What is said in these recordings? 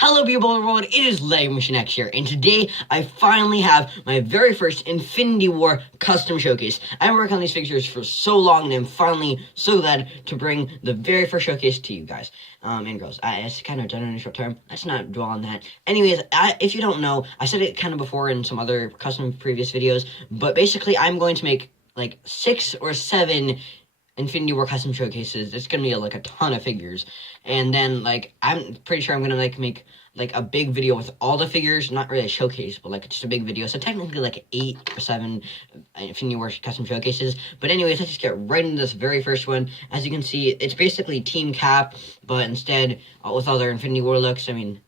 Hello people of the world, it is Lego Mission X here, and today I finally have my very first Infinity War custom showcase. I've been working on these figures for so long, and I'm finally so glad to bring the very first showcase to you guys, and girls. It's kind of done in a short term. Let's not dwell on that. Anyways, if you don't know, I said it kind of before in some other custom previous videos, but basically I'm going to make like 6 or 7 Infinity War custom showcases. It's gonna be like a ton of figures, and then like I'm pretty sure I'm gonna make a big video with all the figures, not really a showcase, but like just a big video. So technically like 8 or 7 Infinity War custom showcases. But anyways, let's just get right into this very first one. As you can see, it's basically Team Cap, but instead with all their Infinity War looks. I mean,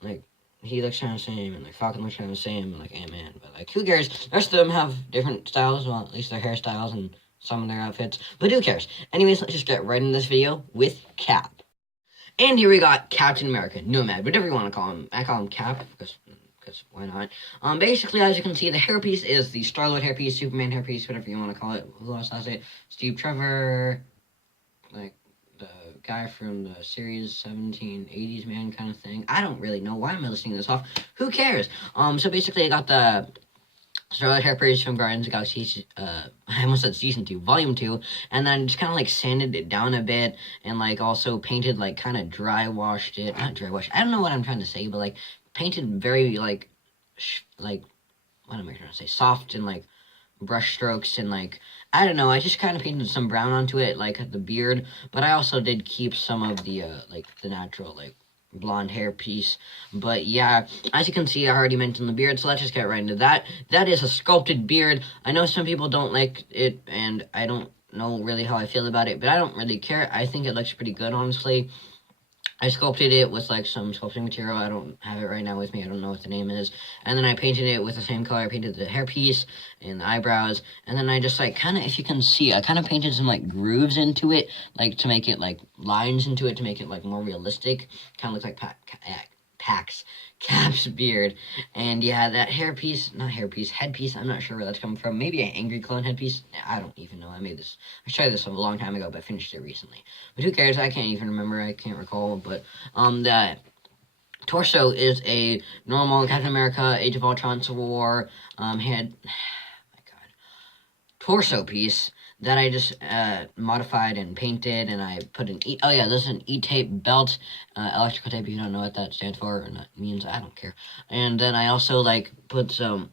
like he looks kind of the same, and like Falcon looks kind of the same, and like Antman. But like who cares? The rest of them have different styles. Well, at least their hairstyles and some of their outfits, but who cares? Anyways, let's just get right into this video with Cap. And here we got Captain America, Nomad, whatever you want to call him. I call him Cap, because why not? Basically, as you can see, the hairpiece is the Scarlet hairpiece, Superman hairpiece, whatever you want to call it. Who else has it? Steve Trevor, like the guy from the series 1780s man kind of thing. I don't really know. Why am I listing this off? Who cares? So basically, I got the Scarlet hairpiece from Guardians of the Galaxy, I almost said Season 2, Volume 2, and then just kind of, like, sanded it down a bit, and, like, also painted, like, kind of dry-washed it, not dry-washed, I don't know what I'm trying to say, but, like, painted very, like, what am I trying to say, soft and, like, brush strokes, and, like, I don't know, I just kind of painted some brown onto it, like, the beard, but I also did keep some of the, like, the natural, like, blonde hair piece. But yeah, as you can see, I already mentioned the beard, so let's just get right into that. That is a sculpted beard. I know some people don't like it, and I don't know really how I feel about it, but I don't really care. I think it looks pretty good, honestly. I sculpted it with, like, some sculpting material. I don't have it right now with me. I don't know what the name is. And then I painted it with the same color. I painted the hairpiece and the eyebrows. And then I just, like, kind of, if you can see, I kind of painted some, like, grooves into it, like, to make it, like, lines into it to make it, like, more realistic. Kind of looks like Cap's beard. And yeah, that headpiece, I'm not sure where that's coming from. Maybe an Angry Clone headpiece. I don't even know. I tried this a long time ago, but I finished it recently. But who cares? I can't even remember. I can't recall. But the torso is a normal Captain America Age of Ultron Civil War torso piece that I just modified and painted, and I put this is an E-tape belt, electrical tape. If you don't know what that stands for or that means, I don't care. And then I also, like, put some,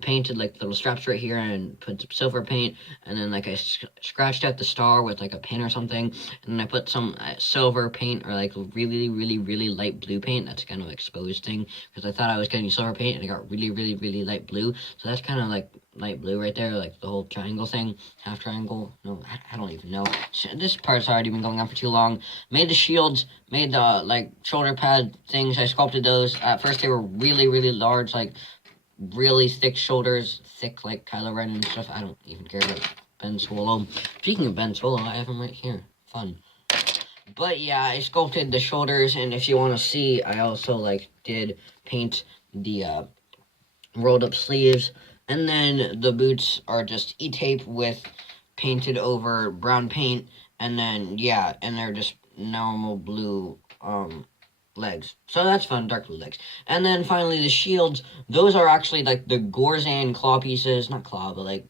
painted, like, little straps right here, and put some silver paint, and then, like, I scratched out the star with, like, a pin or something, and then I put some silver paint, or, like, really, really, really light blue paint. That's kind of exposed thing, because I thought I was getting silver paint, and I got really, really, really light blue, so that's kind of, like, light blue right there, like the whole triangle thing, half triangle. No, I don't even know. This part's already been going on for too long. Made the shields, made the, like, shoulder pad things. I sculpted those. At first, they were really, really large, like, really thick shoulders, thick, like, Kylo Ren and stuff. I don't even care about Ben Solo. Speaking of Ben Solo, I have him right here. Fun. But, yeah, I sculpted the shoulders, and if you want to see, I also, like, did paint the, rolled-up sleeves. And then the boots are just E-tape with painted over brown paint. And then, yeah, and they're just normal blue legs. So that's fun, dark blue legs. And then finally the shields, those are actually like the Gorzan claw pieces. Not claw, but like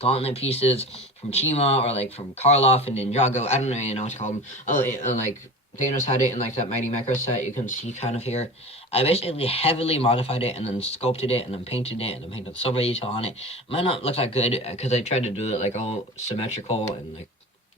gauntlet pieces from Chima or like from Karloff and Ninjago. I don't even know what to call them. Oh, like Thanos had it in like that Mighty Macro set you can see kind of here. I basically heavily modified it and then sculpted it and then painted it and then painted silver detail on it. Might not look that good because I tried to do it like all symmetrical and like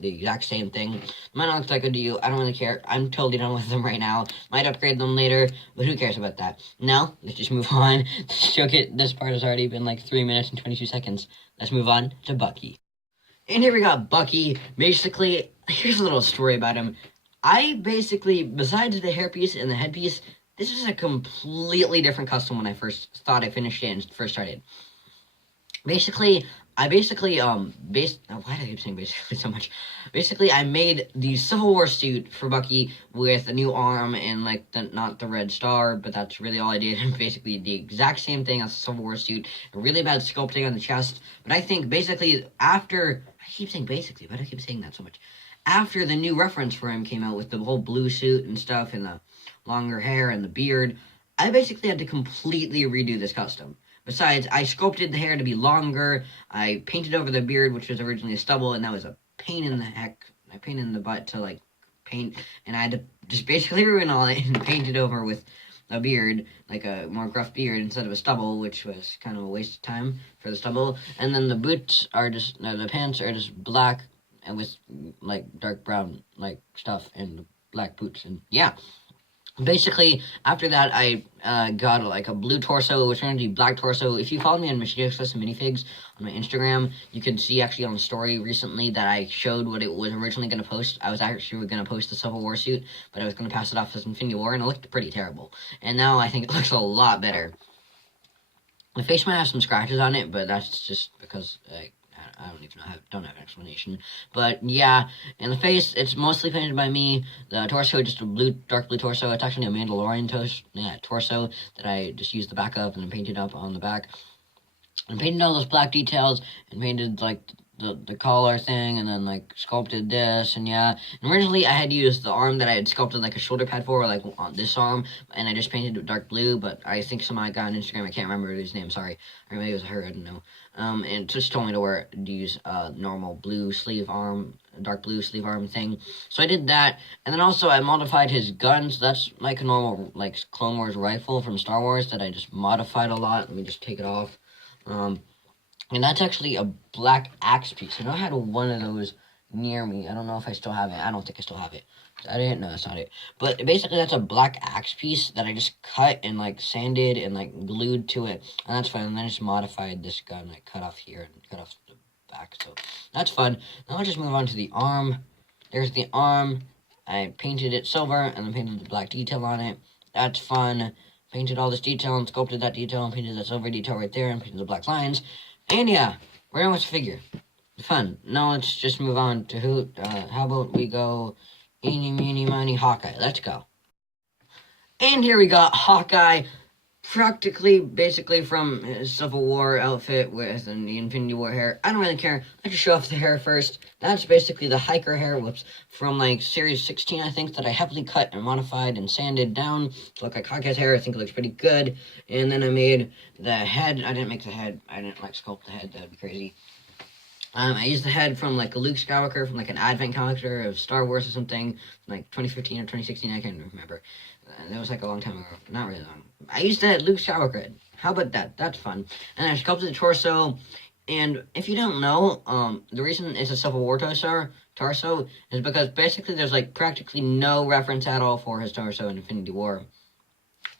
the exact same thing. Might not look that good to you. I don't really care. I'm totally done with them right now. Might upgrade them later, but who cares about that? Now, let's just move on. This part has already been like 3 minutes and 22 seconds. Let's move on to Bucky. And here we got Bucky. Basically, here's a little story about him. I basically, besides the hairpiece and the headpiece, this is a completely different custom when I first thought I finished it and first started. Basically, why do I keep saying basically so much? Basically, I made the Civil War suit for Bucky with a new arm and, like, not the red star, but that's really all I did. And basically the exact same thing as the Civil War suit. A really bad sculpting on the chest. But I think basically after, I keep saying basically, why do I keep saying that so much? After the new reference for him came out with the whole blue suit and stuff and the longer hair and the beard. I basically had to completely redo this custom. Besides, I sculpted the hair to be longer. I painted over the beard, which was originally a stubble, and that was a pain in the heck. A pain in the butt to like paint, and I had to just basically ruin all it and paint it over with a beard, like a more gruff beard instead of a stubble, which was kind of a waste of time for the stubble. And then the boots are just, no, the pants are just black and with like dark brown like stuff and black boots, and yeah. Basically, after that, I got like a blue torso, which turned to be black torso. If you follow me on Mischievous Custom Minifigs on my Instagram, you can see actually on the story recently that I showed what it was originally going to post. I was actually going to post the Civil War suit, but I was going to pass it off as Infinity War, and it looked pretty terrible. And now I think it looks a lot better. My face might have some scratches on it, but that's just because I don't even know. I don't have an explanation. But yeah, in the face, it's mostly painted by me. The torso, just a dark blue torso. It's actually a Mandalorian torso that I just used the back up and then painted up on the back. And painted all those black details and painted like the collar thing, and then like sculpted this, and yeah. And originally I had used the arm that I had sculpted like a shoulder pad for, like on this arm, and I just painted it dark blue, but I think somebody got on Instagram, I can't remember his name, sorry, or maybe it was her, I don't know, and just told me to use normal blue sleeve arm, dark blue sleeve arm thing, so I did that. And then also I modified his guns. That's like a normal like Clone Wars rifle from Star Wars that I just modified a lot. Let me just take it off. And that's actually a black axe piece. I know I had one of those near me. I don't know if I still have it. I don't think I still have it. I didn't know that's not it. But basically that's a black axe piece that I just cut and like sanded and like glued to it. And that's fun. And then I just modified this gun. I cut off here and cut off the back. So that's fun. Now I'll just move on to the arm. There's the arm. I painted it silver and then painted the black detail on it. That's fun. Painted all this detail and sculpted that detail and painted that silver detail right there and painted the black lines. And yeah, we're done with the figure. Fun. Now let's just move on to how about we go eeny, meeny, miny, Hawkeye. Let's go. And here we got Hawkeye, practically, basically from his Civil War outfit with the Infinity War hair. I don't really care. I just show off the hair first. That's basically the hiker hair, from like Series 16, I think, that I heavily cut and modified and sanded down to look like Hawkeye's hair. I think it looks pretty good. And then I made the head. I didn't make the head. I didn't like sculpt the head. That would be crazy. I used the head from like a Luke Skywalker from like an Advent calendar of Star Wars or something, like 2015 or 2016, I can't remember. That was like a long time ago. Not really long. I used to have Luke Skywalker head. How about that? That's fun. And I sculpted the torso. And if you don't know, the reason it's a Civil War torso is because basically there's like practically no reference at all for his torso in Infinity War.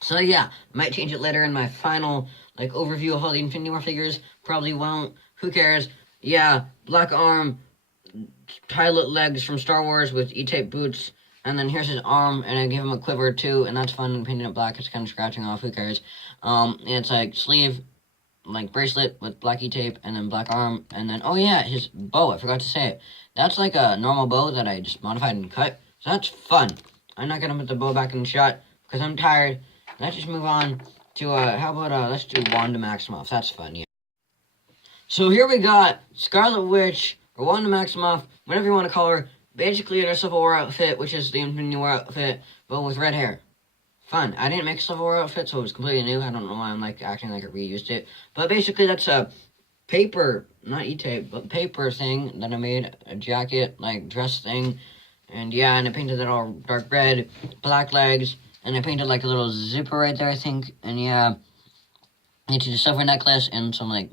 So yeah, might change it later in my final like overview of all the Infinity War figures. Probably won't. Who cares? Yeah, black arm, pilot legs from Star Wars with E-tape boots, and then here's his arm, and I give him a quiver too, and that's fun, and painting it black, it's kind of scratching off, who cares. And it's like sleeve, like bracelet with black E-tape, and then black arm, and then, oh yeah, his bow, I forgot to say it. That's like a normal bow that I just modified and cut, so that's fun. I'm not gonna put the bow back in the shot, because I'm tired. Let's just move on to, how about, let's do Wanda Maximoff, that's fun, yeah. So here we got Scarlet Witch, or Wanda Maximoff, whatever you want to call her, basically in her Civil War outfit, which is the Infinity War outfit, but with red hair. Fun. I didn't make a Civil War outfit, so it was completely new. I don't know why I'm like acting like I reused it. But basically that's a paper, not E-tape, but paper thing that I made, a jacket, like dress thing. And yeah, and I painted it all dark red, black legs, and I painted like a little zipper right there, I think. And yeah, it's a silver necklace and some like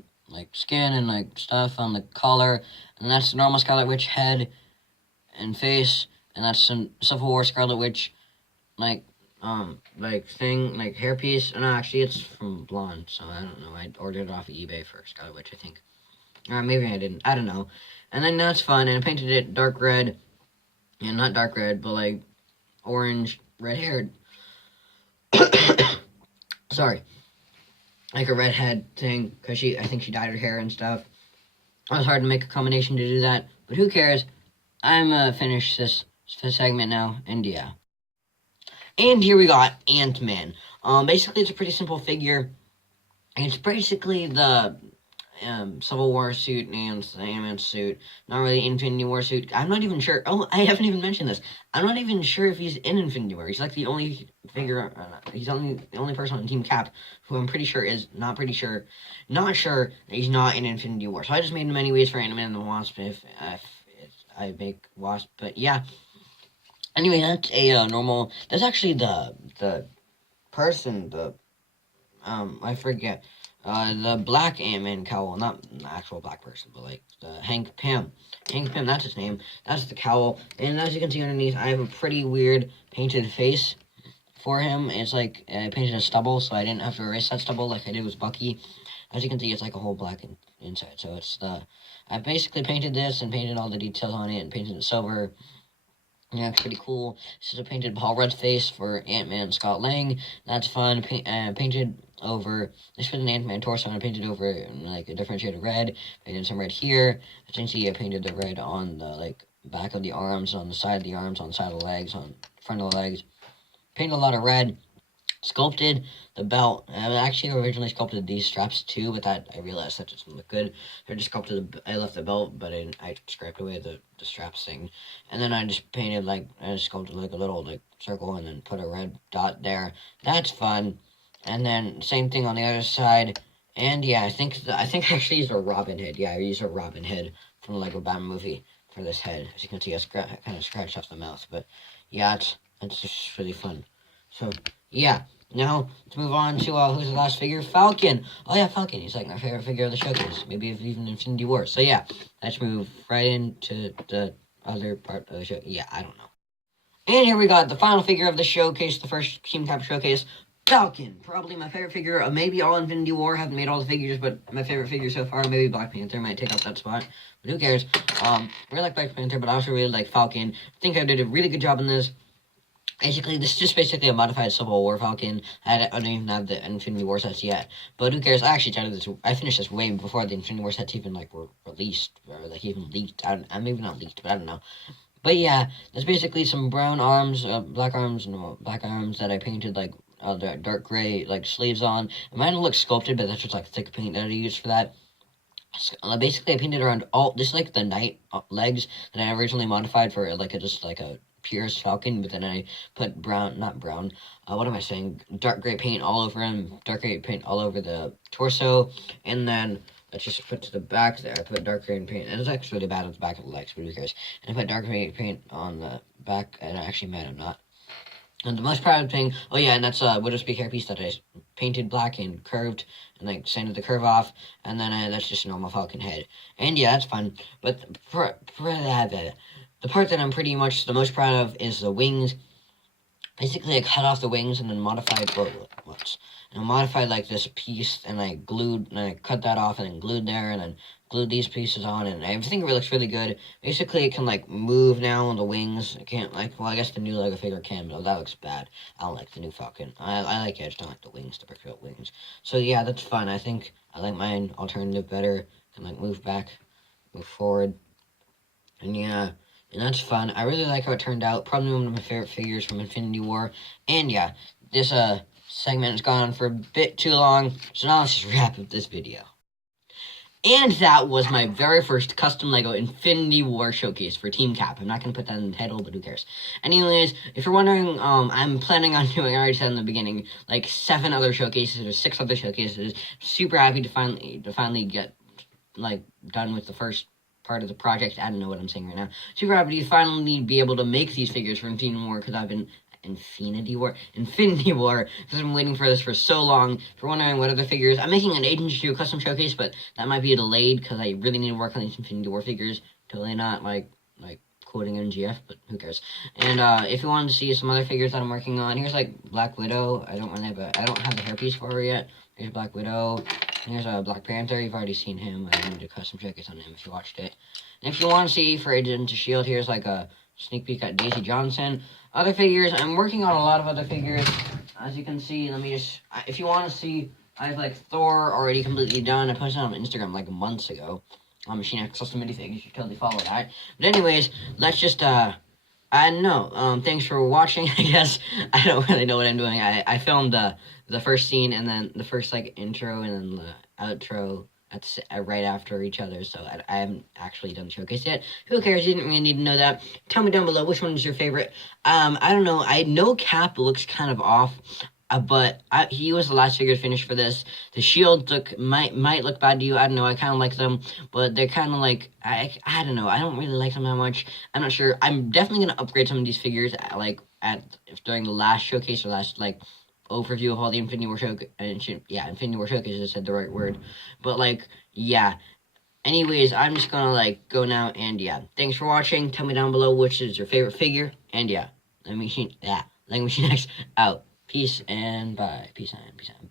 skin and like stuff on the collar, and that's the normal Scarlet Witch head and face, and that's some Civil War Scarlet Witch like thing, like hairpiece. No, actually it's from Blonde, so I don't know. I ordered it off of eBay for Scarlet Witch, I think. Or maybe I didn't. I don't know. And then that's fun, and I painted it dark red, and not dark red, but like orange, red haired. Sorry. Like a redhead thing, because I think she dyed her hair and stuff. It was hard to make a combination to do that, but who cares? I'm finished this segment now, and yeah. And here we got Antman. Basically, it's a pretty simple figure. It's basically Civil War suit and the Ant-Man suit. Not really Infinity War suit. I'm not even sure. Oh, I haven't even mentioned this. I'm not even sure if he's in Infinity War. He's like the only figure. He's only the only person on Team Cap who I'm pretty sure is not sure that he's not in Infinity War. So I just made him anyways for Ant-Man and the Wasp if I make Wasp. But yeah. Anyway, that's a normal. That's actually the person. I forget. The black Ant-Man cowl, not the actual black person, but like the Hank Pym. Hank Pym, that's his name. That's the cowl. And as you can see underneath, I have a pretty weird painted face for him. It's like I painted a stubble, so I didn't have to erase that stubble like I did with Bucky. As you can see, it's like a whole black inside. So it's I basically painted this and painted all the details on it and painted it silver. Yeah, it's pretty cool. This is a painted Paul Rudd's face for Ant-Man Scott Lang. That's fun. Painted over, this was an Ant-Man torso, and I painted over like a different shade of red. Painted some red here. As you can see, I painted the red on the like back of the arms, on the side of the arms, on the side of the legs, on front of the legs. Painted a lot of red. Sculpted the belt. I actually originally sculpted these straps too, but that I realized that doesn't look good. So I just sculpted I left the belt, but I scraped away the straps thing. And then I just painted I just sculpted like a little like circle and then put a red dot there. That's fun. And then same thing on the other side. And yeah, I think actually used a Robin head. Yeah, I used a Robin head from the Lego Batman movie for this head. As you can see, I kind of scratched off the mouth, but yeah, it's just really fun. So yeah, now let's move on to who's the last figure? Falcon. Oh yeah, Falcon. He's like my favorite figure of the showcase. Maybe even Infinity War. So yeah, let's move right into the other part of the show. Yeah, I don't know. And here we got the final figure of the showcase, the first Team Cap showcase. Falcon, probably my favorite figure. Maybe all Infinity War. Haven't made all the figures, but my favorite figure so far. Maybe Black Panther might take up that spot, but who cares? Really like Black Panther, but I also really like Falcon. I think I did a really good job in this. Basically, this is just basically a modified Civil War Falcon. I don't even have the Infinity War sets yet, but who cares? I actually started this. I finished this way before the Infinity War sets even were released or even leaked. I'm maybe not leaked, but I don't know. But yeah, there's basically some brown arms, black arms that I painted the dark gray sleeves on. It might not look sculpted, but that's just thick paint that I used for that. Basically, I painted around all just the night legs that I originally modified for just a Pierce Falcon, but then I put what am I saying? Dark gray paint all over him, dark gray paint all over the torso, and then let's just put to the back there. I put dark gray paint, and it's actually really bad on the back of the legs, but who cares? And I put dark gray paint on the back, and actually, man, I'm not. And the most proud thing, oh yeah, and that's Widow's Peak hairpiece that I painted black and curved, and sanded the curve off, and then that's just a normal Falcon head. And yeah, that's fun, but for that, the part that I'm pretty much the most proud of is the wings. Basically, I cut off the wings and then modified and I modified this piece, and I cut that off and then glued there, and then glued these pieces on, and I think it looks really good. Basically, it can move now on the wings. It can't well, I guess the new Lego figure can, but that looks bad. I don't like the new Falcon. I like it. I just don't like the wings, the brick built wings. So yeah, that's fun. I think I like mine alternative better. Can move back, move forward, and yeah. And that's fun. I really like how it turned out. Probably one of my favorite figures from Infinity War. And yeah, this segment has gone on for a bit too long. So now let's just wrap up this video. And that was my very first custom Lego Infinity War showcase for Team Cap. I'm not going to put that in the title, but who cares. Anyways, if you're wondering, I'm planning on doing, I already said in the beginning, 7 other showcases or 6 other showcases. Super happy to finally get, done with the first part of the project. I don't know what I'm saying right now. Super happy to finally be able to make these figures for Infinity War, because I've been Infinity War, because I've been waiting for this for so long. If you're wondering what other figures, I'm making an Agents 2 custom showcase, but that might be delayed because I really need to work on these Infinity War figures. Totally not quoting MGF, but who cares. And if you wanted to see some other figures that I'm working on, here's Black Widow. I don't have the hairpiece for her yet. Here's Black Widow. Here's Black Panther. You've already seen him. I made a custom showcase on him if you watched it. And if you want to see for Agents of S.H.I.E.L.D., here's a sneak peek at Daisy Johnson. Other figures, I'm working on a lot of other figures. As you can see, if you want to see, I have Thor already completely done. I posted it on Instagram months ago. On Machine X Custom Minifigs, you should totally follow that. But anyways, let's just, I don't know, thanks for watching, I guess. I don't really know what I'm doing. I filmed the first scene, and then the first intro, and then the outro. right after each other, so I haven't actually done the showcase yet. Who cares? You didn't really need to know that. Tell me down below which one is your favorite. I don't know. I know Cap looks kind of off. But he was the last figure to finish for this. The shield might look bad to you. I don't know. I kind of like them, but they're kind of like I don't know. I don't really like them that much. I'm not sure. I'm definitely gonna upgrade some of these figures during the last showcase or last overview of all the Infinity War showcase. Infinity War showcase. I said the right word, but yeah. Anyways, I'm just gonna go now, and yeah. Thanks for watching. Tell me down below which is your favorite figure, and yeah. Let me see next out. Peace and bye. Peace and peace out.